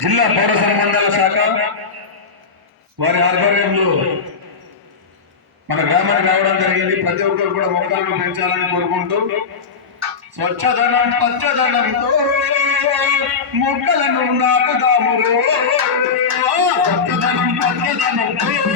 జిల్లా పౌర సంబంధాల శాఖ వారి ఆధ్వర్యంలో మన గ్రామానికి రావడం జరిగింది. ప్రతి ఒక్కరు కూడా మొక్కలను పెంచాలని కోరుకుంటూ స్వచ్ఛదనం పచ్చదనంతో మొక్కలను నాటుదాము స్వచ్ఛధనం పచ్చదనంతో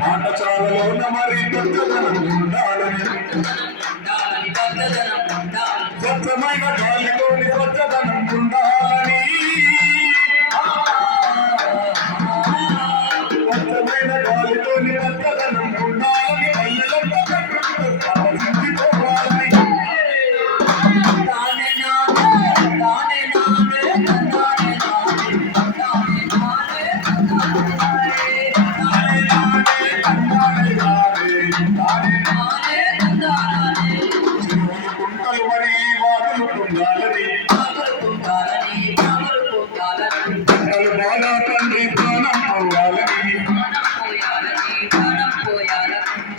పాఠశాలలో మరి పెద్దదనం ఉండాలని స్వచ్ఛమైన గాలిలోని కొత్త బోల తండ్రి ప్రాణం పోయాలని.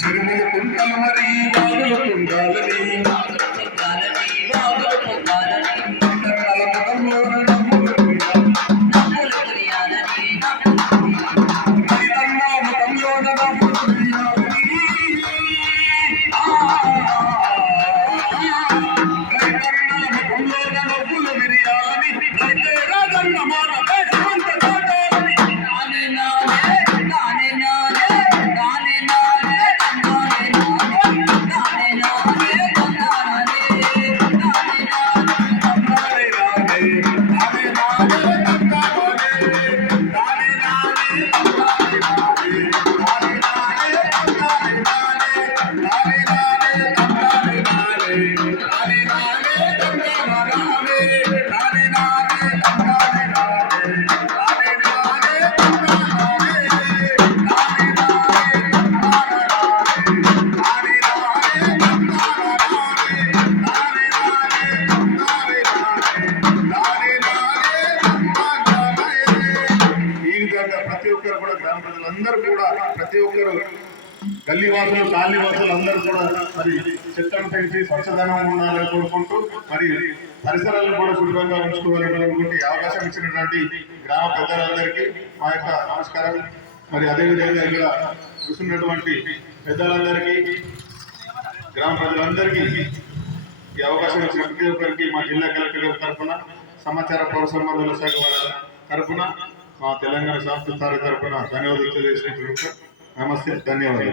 చెరువులు కుంటలు మరి వాగులు కుండాలని విధంగా ప్రతి ఒక్కరు కూడా గ్రామ ప్రజలందరూ కూడా ప్రతి ఒక్కరు గల్లీ వాసులు కాలనీ వాసులు అందరూ కూడా మరి చెట్లను పెంచి స్వచ్ఛదనం ఉండాలని కోరుకుంటూ మరి పరిసరాలను కూడా శుభ్రంగా ఉంచుకోవాలని కోరుకుంటూ అవకాశం ఇచ్చినటువంటి గ్రామ పెద్దలందరికీ మా యొక్క నమస్కారం. మరి అదేవిధంగా ఇక్కడ చూస్తున్నటువంటి పెద్దలందరికీ గ్రామ ప్రజలందరికీ ఈ అవకాశం ఇచ్చిన ప్రతి ఒక్కరికి మా జిల్లా కలెక్టర్ గారి తరఫున సమాచార పౌర సంబంధాల శాఖ వారి తరఫున మా తెలంగాణ సంస్థ తరఫున ధన్యవాదాలు తెలియజేసుకుంటున్నాం నమస్తే ధన్యవాదాలు.